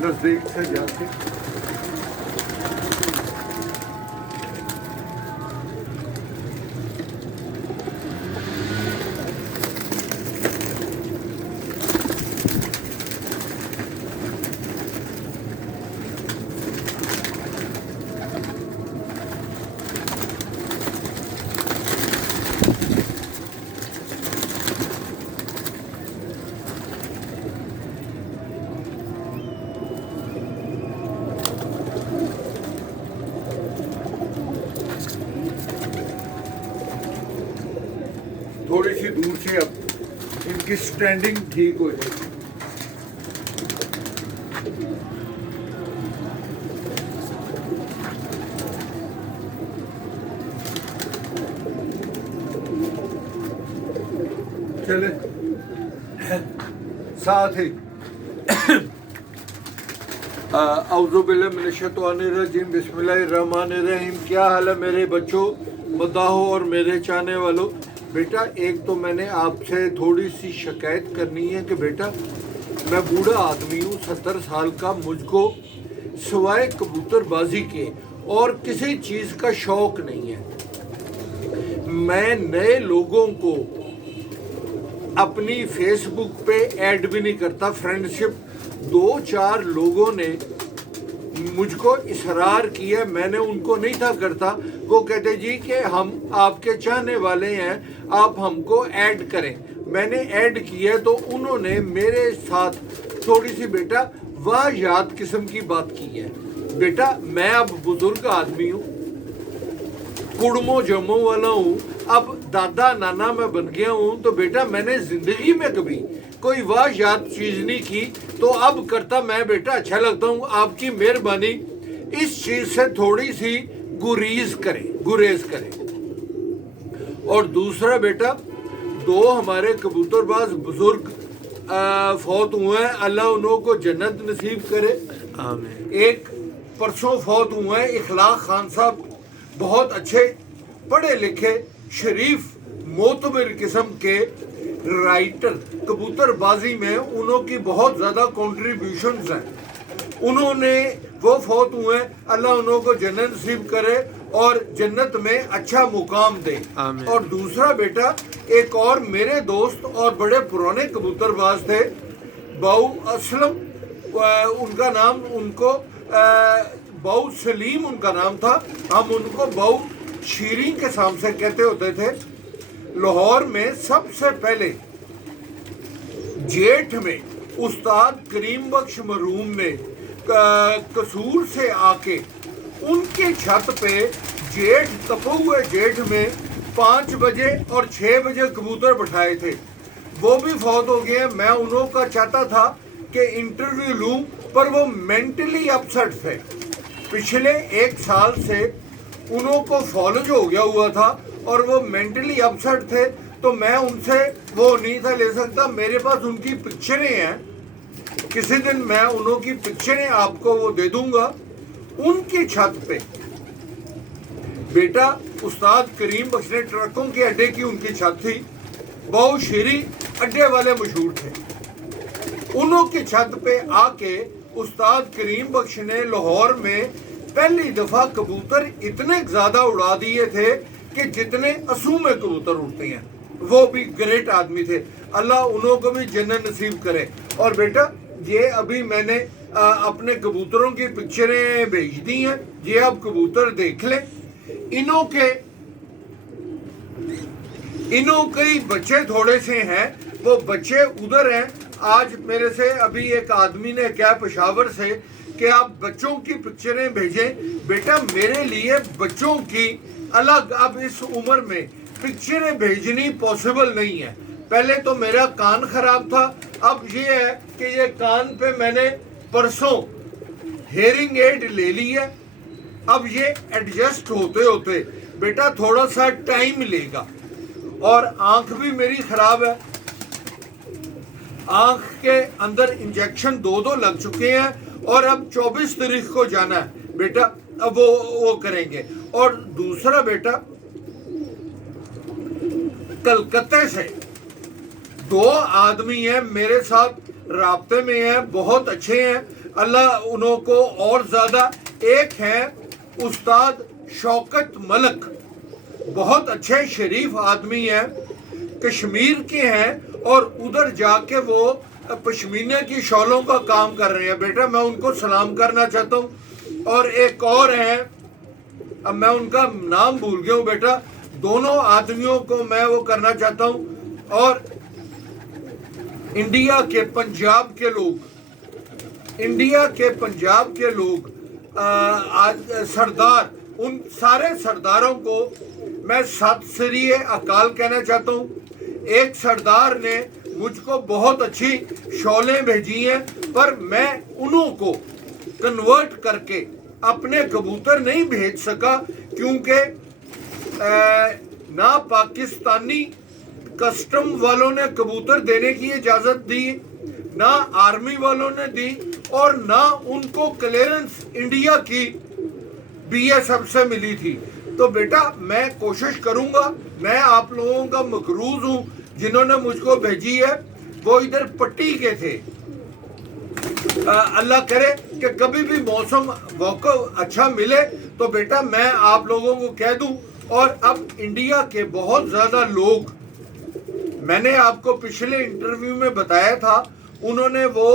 नजदीक से जाके थोड़ी सी दूर से अब इनकी स्टैंडिंग ठीक हो जाएगी। चले साथ ही औज़ुबिल्लाहिमिनश्शैतानिर्रजीम बिस्मिल्लाहिर्रहमानिर्रहीम। क्या हाल है मेरे बच्चों, मद्दाहों और मेरे चाहने वालों। बेटा एक तो मैंने आपसे थोड़ी सी शिकायत करनी है कि बेटा मैं बूढ़ा आदमी हूँ, 70 साल का, मुझको सिवाय कबूतरबाजी के और किसी चीज़ का शौक नहीं है। मैं नए लोगों को अपनी फेसबुक पे ऐड भी नहीं करता। फ्रेंडशिप 2-4 लोगों ने मुझको इसरार किया, मैंने उनको नहीं था करता। वो कहते जी कि हम आपके चाहने वाले हैं, आप हमको ऐड करें। मैंने ऐड किया तो उन्होंने मेरे साथ थोड़ी सी बेटा वाहियात किस्म की बात की है। बेटा मैं अब बुजुर्ग आदमी हूँ, कुड़मो जमो वाला हूँ, अब दादा नाना मैं बन गया हूँ। तो बेटा मैंने जिंदगी में कभी कोई वाहियात चीज नहीं की, तो अब करता मैं बेटा अच्छा लगता हूँ। आपकी मेहरबानी इस चीज से थोड़ी सी गुरेज करें। और दूसरा बेटा 2 हमारे कबूतरबाज बुजुर्ग फौत हुए हैं, अल्लाह उनको जन्नत नसीब करे। आमीन। एक परसों फौत हुए हैं इखलाक खान साहब, बहुत अच्छे पढ़े लिखे शरीफ मोतबर किस्म के राइटर। कबूतरबाजी में उनकी बहुत ज़्यादा कॉन्ट्रीब्यूशंस हैं। उन्होंने वो फौत हुए, अल्लाह उनको जन्नत नसीब करे और जन्नत में अच्छा मुकाम दे। और दूसरा बेटा एक और मेरे दोस्त और बड़े पुराने कबूतरबाज थे, बाऊ असलम उनका नाम, उनको बाऊ सलीम उनका नाम था, हम उनको बाऊ शीरी के साम से कहते होते थे। लाहौर में सबसे पहले जेठ में उस्ताद करीम बख्श मरहूम ने कसूर से आके उनके छत पे जेठ तपे हुए जेठ में 5 बजे और 6 बजे कबूतर बैठाए थे। वो भी फौत हो गए। मैं उन्हों का चाहता था कि इंटरव्यू लूं, पर वो मेंटली अपसेट थे। पिछले 1 साल से उन्हों को फॉलोज हो गया हुआ था और वो मेंटली अपसेट थे, तो मैं उनसे वो नहीं था ले सकता। मेरे पास उनकी पिक्चरें हैं, किसी दिन मैं उन्हों की पिक्चरें आपको वो दे दूंगा। उनकी छत पे बेटा उस्ताद करीम बख्श ने ट्रकों के अड्डे की उनकी छत थी, बहुत शीरी अड्डे वाले मशहूर थे। उन्हों की छत पे आके उस्ताद करीम बख्श ने लाहौर में पहली दफा कबूतर इतने ज्यादा उड़ा दिए थे कि जितने असू में कबूतर उड़ते हैं। वो भी ग्रेट आदमी थे, अल्लाह उन्हों को भी जन्नत नसीब करे। और बेटा ये अभी मैंने अपने कबूतरों की पिक्चरें भेज दी हैं, ये आप कबूतर देख लें। इनों के बच्चे थोड़े से हैं, वो बच्चे उधर हैं। आज मेरे से अभी एक आदमी ने क्या पेशावर से कि आप बच्चों की पिक्चरें भेजें। बेटा मेरे लिए बच्चों की अलग अब इस उम्र में पिक्चरें भेजनी पॉसिबल नहीं है। पहले तो मेरा कान खराब था, अब ये है कि ये कान पे मैंने परसों हेयरिंग एड ले ली है। अब ये एडजस्ट होते होते बेटा थोड़ा सा टाइम लेगा। और आंख भी मेरी खराब है, आंख के अंदर इंजेक्शन 2 लग चुके हैं और अब 24 तारीख को जाना है बेटा, अब वो करेंगे। और दूसरा बेटा कलकत्ते से 2 आदमी हैं मेरे साथ राब्ते में हैं, बहुत अच्छे हैं। अल्लाह उनको और ज़्यादा। एक हैं उस्ताद शौकत मलक, बहुत अच्छे शरीफ आदमी हैं, कश्मीर के हैं और उधर जाके वो पश्मीने की शॉलों का काम कर रहे हैं। बेटा मैं उनको सलाम करना चाहता हूँ। और एक और हैं, अब मैं उनका नाम भूल गया हूँ बेटा, दोनों आदमियों को मैं वो करना चाहता हूँ। और इंडिया के पंजाब के लोग, इंडिया के पंजाब के लोग सरदार, उन सारे सरदारों को मैं सत श्री अकाल कहना चाहता हूँ। एक सरदार ने मुझको बहुत अच्छी शॉलें भेजी हैं, पर मैं उन्हों को कन्वर्ट करके अपने कबूतर नहीं भेज सका, क्योंकि ना पाकिस्तानी कस्टम वालों ने कबूतर देने की इजाज़त दी, ना आर्मी वालों ने दी, और ना उनको क्लियरेंस इंडिया की बीएसएफ से मिली थी। तो बेटा मैं कोशिश करूंगा, मैं आप लोगों का मकरूज हूं, जिन्होंने मुझको भेजी है वो इधर पट्टी के थे। अल्लाह करे कि कभी भी मौसम मौका अच्छा मिले तो बेटा मैं आप लोगों को कह दूं। और अब इंडिया के बहुत ज़्यादा लोग, मैंने आपको पिछले इंटरव्यू में बताया था, उन्होंने वो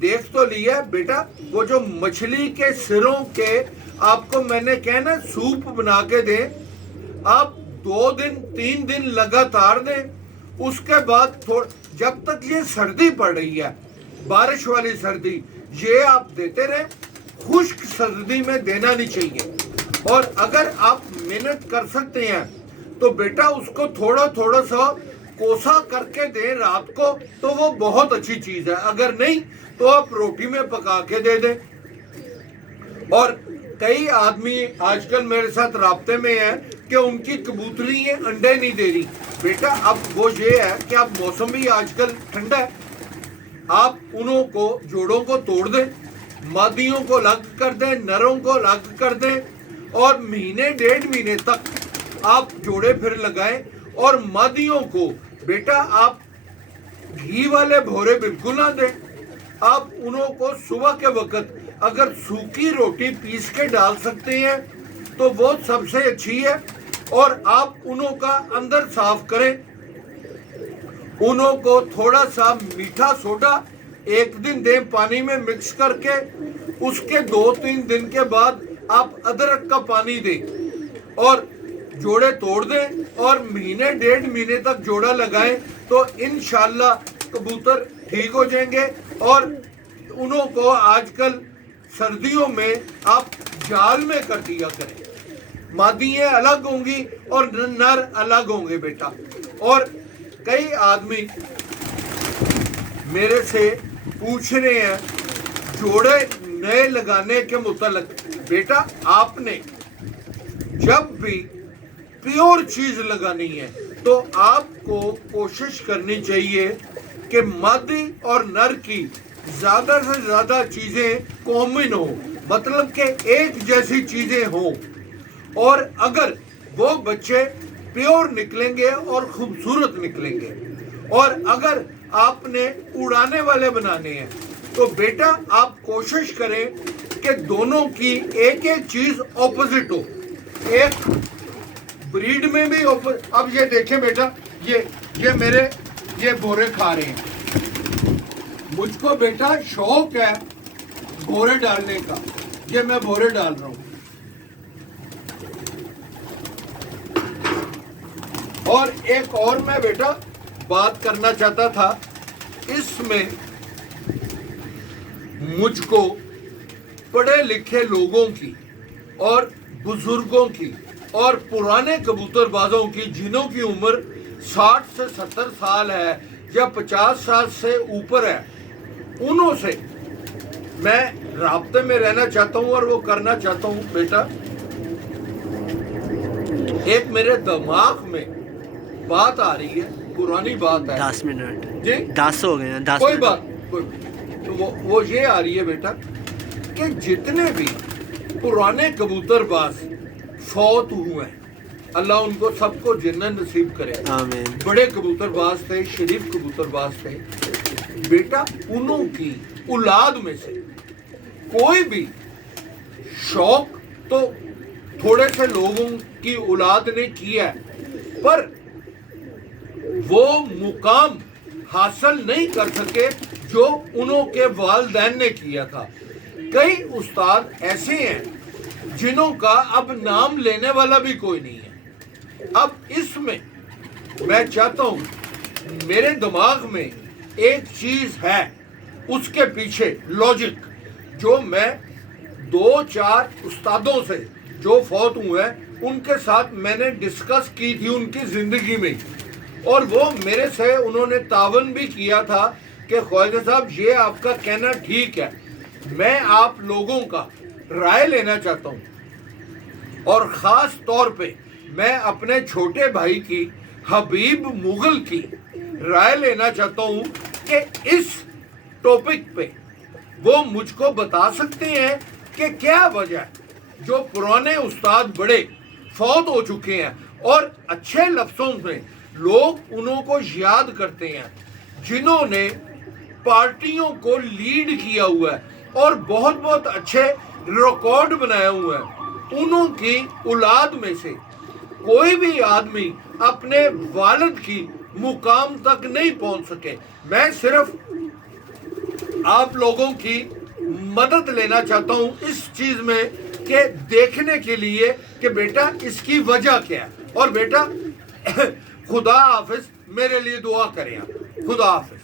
देख तो लिया बेटा, वो जो मछली के सिरों के आपको मैंने कहना सूप बना के दें, आप 2 दिन 3 दिन लगातार दें। उसके बाद जब तक ये सर्दी पड़ रही है, बारिश वाली सर्दी, ये आप देते रहे, खुश्क सर्दी में देना नहीं चाहिए। और अगर आप मेहनत कर सकते हैं तो बेटा उसको थोड़ा थोड़ा सा कोसा करके दें रात को, तो वो बहुत अच्छी चीज है। अगर नहीं तो आप रोटी में पका के दे दें। और कई आदमी आजकल मेरे साथ राब्ते में हैं कि उनकी कबूतरी ये अंडे नहीं दे रही। बेटा अब वो ये है कि अब मौसम भी आजकल ठंडा है, आप उन्हों को जोड़ों को तोड़ दें, मादियों को अलग कर दें, नरों को अलग कर दें, और महीने 1.5 महीने तक आप जोड़े फिर लगाएं। और मादियों को बेटा आप घी वाले भोरे बिल्कुल ना दें, आप उन्हों को सुबह के वक्त अगर सूखी रोटी पीस के डाल सकते हैं तो वो सबसे अच्छी है। और आप उन्हों का अंदर साफ करें, उन्हों को थोड़ा सा मीठा सोडा 1 दिन दें पानी में मिक्स करके, उसके 2-3 दिन के बाद आप अदरक का पानी दें और जोड़े तोड़ दें, और महीने 1.5 महीने तक जोड़ा लगाएं तो इंशाल्लाह कबूतर ठीक हो जाएंगे। और उन्हों को आजकल सर्दियों में आप जाल में कर दिया करें, मादियाँ अलग होंगी और नर अलग होंगे बेटा। और कई आदमी मेरे से पूछ रहे हैं जोड़े नए लगाने के मुतल्लिक। बेटा आपने जब भी प्योर चीज लगानी है तो आपको कोशिश करनी चाहिए कि मादी और नर की ज्यादा से ज्यादा चीजें कॉमन हो, मतलब कि एक जैसी चीजें हों। और अगर वो बच्चे प्योर निकलेंगे और खूबसूरत निकलेंगे, और अगर आपने उड़ाने वाले बनाने हैं तो बेटा आप कोशिश करें कि दोनों की एक एक चीज ऑपोजिट हो। एक ब्रीड में भी अब ये देखें बेटा, ये मेरे ये भोरे खा रहे हैं, मुझको बेटा शौक है भोरे डालने का, ये मैं भोरे डाल रहा हूं। और एक और मैं बेटा बात करना चाहता था, इसमें मुझको पढ़े लिखे लोगों की और बुजुर्गों की और पुराने कबूतरबाजों की, जिन्हों की उम्र 60 से 70 साल है या 50 साल से ऊपर है, उन्हों से मैं राब्ते में रहना चाहता हूं और वो करना चाहता हूं। बेटा एक मेरे दिमाग में बात आ रही है, पुरानी बात है। 10 मिनट जी 10 हो गए हैं, 10 कोई मिनट। बात तो वो ये आ रही है बेटा कि जितने भी पुराने कबूतरबाज फौत हुए हैं, अल्लाह उनको सबको जन्नत नसीब करे। आमीन। बड़े कबूतरबाज थे, शरीफ कबूतरबाज थे बेटा, उन्हों की औलाद में से کوئی بھی شوق تو تھوڑے سے لوگوں کی اولاد نے کیا ہے، پر وہ مقام حاصل نہیں کر سکے جو انہوں کے والدین نے کیا تھا۔ کئی استاد ایسے ہیں جنہوں کا اب نام لینے والا بھی کوئی نہیں ہے۔ اب اس میں میں چاہتا ہوں، میرے دماغ میں ایک چیز ہے، اس کے پیچھے لاجک جو میں 2-4 استادوں سے جو فوت ہوئے ہیں ان کے ساتھ میں نے ڈسکس کی تھی ان کی زندگی میں، اور وہ میرے سے انہوں نے تعاون بھی کیا تھا کہ خواجہ صاحب یہ آپ کا کہنا ٹھیک ہے، میں آپ لوگوں کا رائے لینا چاہتا ہوں، اور خاص طور پہ میں اپنے چھوٹے بھائی کی حبیب مغل کی رائے لینا چاہتا ہوں کہ اس ٹاپک پہ وہ مجھ کو بتا سکتے ہیں کہ کیا وجہ ہے جو پرانے استاد بڑے فوت ہو چکے ہیں اور اچھے لفظوں میں لوگ انہوں کو یاد کرتے ہیں، جنہوں نے پارٹیوں کو لیڈ کیا ہوا ہے اور بہت بہت اچھے ریکارڈ بنائے ہوئے ہیں، انہوں کی اولاد میں سے کوئی بھی آدمی اپنے والد کی مقام تک نہیں پہنچ سکے۔ میں صرف آپ لوگوں کی مدد لینا چاہتا ہوں اس چیز میں کہ دیکھنے کے لیے کہ بیٹا اس کی وجہ کیا ہے، اور بیٹا خدا حافظ، میرے لیے دعا کریں آپ، خدا حافظ۔